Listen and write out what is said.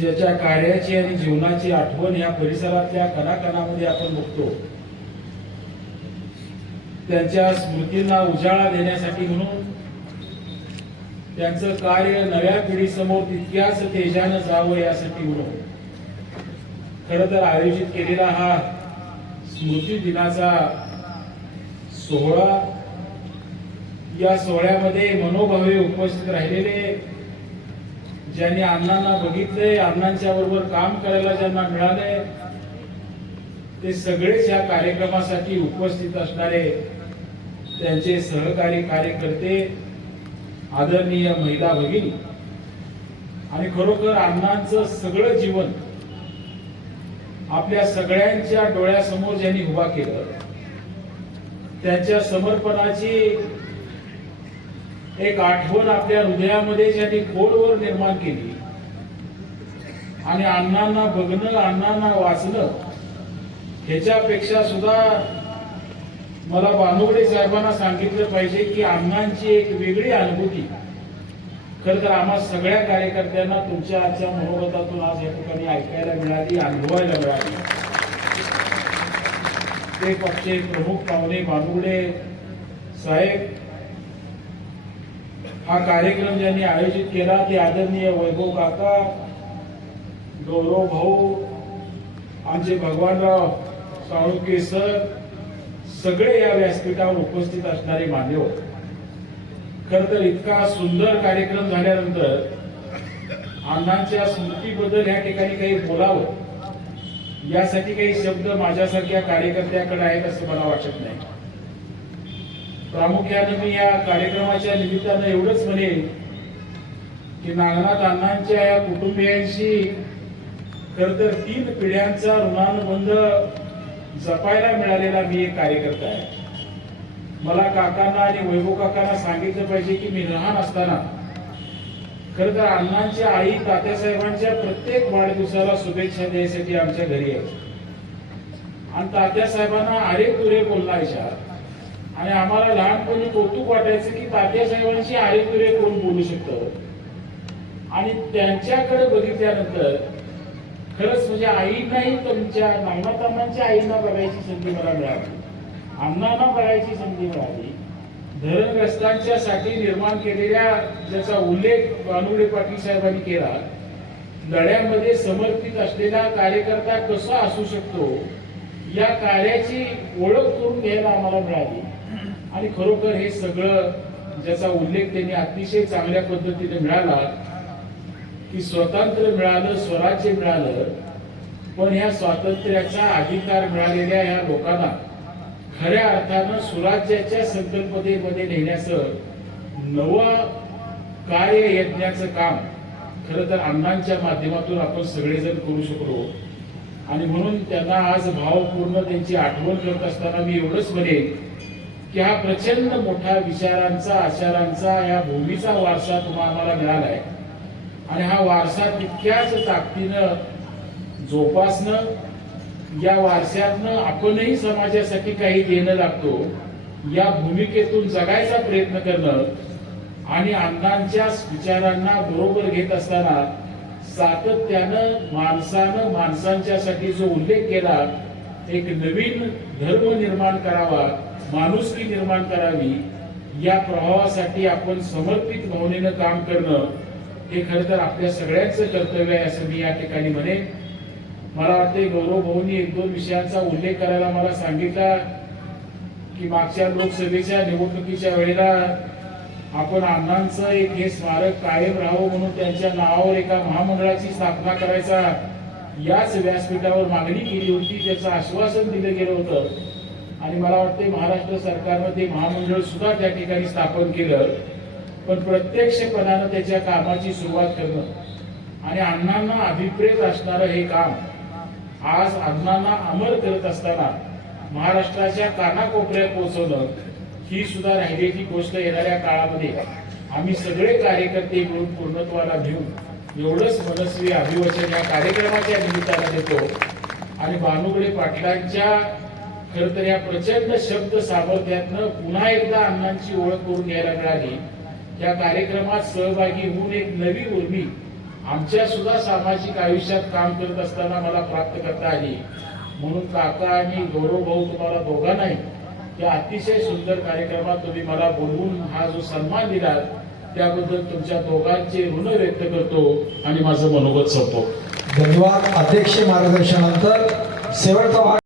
ज्याच्या कार्याची आणि जीवनाची आठवण या परिसरातल्या कणाकणामध्ये आपण बघतो, त्यांच्या स्मृतींना उजाळा देण्यासाठी म्हणून त्यांचं कार्य नव्या पिढीसमोर तितक्याच तेजानं जावं यासाठी म्हणून खरं तर आयोजित केलेला हा स्मृती दिनाचा सोहळा, या सोहळ्यामध्ये मनोभावे उपस्थित राहिलेले, ज्यांनी अण्णांना बघितले, अण्णांच्या बरोबर काम करायला ज्यांना मिळाले, ते सगळेच या कार्यक्रमासाठी उपस्थित असणारे त्यांचे सहकारी कार्यकर्ते, आदरणीय महिला भगिनी, आणि खरोखर अण्णांचं सगळं जीवन आपल्या सगळ्यांच्या डोळ्यासमोर ज्यांनी उभा केलं, त्यांच्या समर्पणाची एक आठवण आपल्या हृदयामध्ये ज्यांनी खोलवर निर्माण केली, आणि अण्णांना बघणं, अण्णांना वाचणं ह्याच्यापेक्षा सुद्धा मला बानुगडे साहेबांना सांगितलं पाहिजे की अण्णांची एक वेगळी अनुभूती खरं तर आम्हा सगळ्या कार्यकर्त्यांना तुमच्या आजच्या मनोगतातून आज या ठिकाणी ऐकायला मिळाली, अनुभवायला मिळाली. ते पक्षे प्रमुख पाहुणे बानुगडे साहेब, हा कार्यक्रम ज्यांनी आयोजित केला ते आदरणीय वैभव काका, गौरव भाऊ, आमचे भगवानराव साळुंके सर, सगळे या व्यासपीठावर उपस्थित असणारे मान्यवर. खर तर इतका सुंदर कार्यक्रम झाल्यानंतर अण्णांच्या स्मृतीबद्दल या ठिकाणी काही बोलावं यासाठी काही शब्द माझ्यासारख्या कार्यकर्त्याकडे आहेत असं मला वाटत नाही. प्रामुख्याने मी या कार्यक्रमाच्या निमित्तानं एवढंच म्हणेन की नागनाथ अण्णांच्या या कुटुंबियांशी खर तर 3 पिढ्यांचा ऋणानुबंध जपायला मिळालेला मी एक कार्यकर्ता आहे. मला काकांना आणि वैभव काकांना सांगितलं पाहिजे की मी लहान असताना खर तर अण्णांच्या आई तात्यासाहेबांच्या प्रत्येक वाढदिवसाला शुभेच्छा द्यायसाठी आमच्या घरी यायच्या, आणि तात्यासाहेबांना अरे तुरे बोलायच्या, आणि आम्हाला लहानपणी कौतुक वाटायचं की तात्यासाहेबांशी अरे तुरे कोण बोलू शकतं. आणि त्यांच्याकडे बघितल्यानंतर खरंच म्हणजे आईंनाही, तुमच्या नागनाथ अण्णांच्या आईंना बघायची संधी मला मिळाली, अण्णांना बघायची संधी मिळाली. धरणग्रस्तांच्या साठी निर्माण केलेल्या ज्याचा उल्लेख बानुगडे पाटील साहेबांनी केला, लढ्यामध्ये समर्पित असलेला कार्यकर्ता कसा असू शकतो या कार्याची ओळख करून घ्यायला आम्हाला मिळाली. आणि खरोखर हे सगळं ज्याचा उल्लेख त्यांनी अतिशय चांगल्या पद्धतीने मिळाला की स्वातंत्र्य मिळालं, स्वराज्य मिळालं, पण ह्या स्वातंत्र्याचा अधिकार मिळालेल्या ह्या लोकांना खऱ्या अर्थानं सुराज्याच्या संकल्पनेमध्ये नेण्याचं नवं कार्य यज्ञाचं काम खरं तर अण्णांच्या माध्यमातून आपण सगळेजण करू शकलो. आणि म्हणून त्यांना आज भावपूर्ण त्यांची आठवण करत असताना मी एवढंच म्हणेन की हा प्रचंड मोठा विचारांचा, आचारांचा, या भूमीचा वारसा तुम्हाला आम्हाला मिळालाय, आणि हा वारसा तितक्याच ताकदीनं जोपासणं, या वारशातनं आपणही समाजासाठी काही देणं लागतो या भूमिकेतून जगायचा प्रयत्न करणं, आणि अण्णांच्या विचारांना बरोबर घेत असताना सातत्यानं माणसानं माणसांच्यासाठी जो उल्लेख केला, एक नवीन धर्म निर्माण करावा, माणुसकी निर्माण करावी, या प्रभावासाठी आपण समर्पित भावनेनं काम करणं हे खरं तर आपल्या सगळ्यांचं कर्तव्य आहे असं मी या ठिकाणी म्हणेन. मला वाटते गौरव भाऊंनी 1-2 विषयांचा उल्लेख करायला मला सांगितला की मागच्या लोकसभेच्या निवडणुकीच्या वेळेला आपण अण्णांचं एक हे स्मारक कायम राहावं म्हणून त्यांच्या नावावर एका महामंडळाची स्थापना करायचा याच व्यासपीठावर मागणी केली होती, त्याचं आश्वासन दिलं गेलं होतं. आणि मला वाटते महाराष्ट्र सरकारनं ते महामंडळ सुद्धा त्या ठिकाणी स्थापन केलं, पण प्रत्यक्षपणानं त्याच्या कामाची सुरुवात करणं आणि अण्णांना अभिप्रेत असणारं हे काम आज अण्णांना अमर करत असताना महाराष्ट्राच्या कानाकोपऱ्यात पोहोचवणं ही सुद्धा राहिलेली गोष्ट येणाऱ्या काळामध्ये आम्ही सगळे कार्यकर्ते मिळून पूर्णत्वाला घेऊन एवढंच मनस्वी अभिवचन या कार्यक्रमाच्या निमित्तानं देतो. आणि बानुगडे पाटलांच्या खरं तर या प्रचंड शब्द सामर्थ्यातनं पुन्हा एकदा अण्णांची ओळख करून घ्यायला मिळाली. या कार्यक्रमात सहभागी होऊन एक नवी उर्मी आमच्या सुद्धा सामाजिक आयुष्यात काम करत असताना मला प्राप्त करता आली. म्हणून काका आणि गौरव भाऊ तुम्हाला दोघांनाही या अतिशय सुंदर कार्यक्रमात तुम्ही मला बोलवून हा जो सन्मान दिला त्याबद्दल तुमच्या दोघांचे ऋण व्यक्त करतो आणि माझं मनोगत संपतो. धन्यवाद. अध्यक्ष मार्गदर्शनानंतर शेवटचा भाग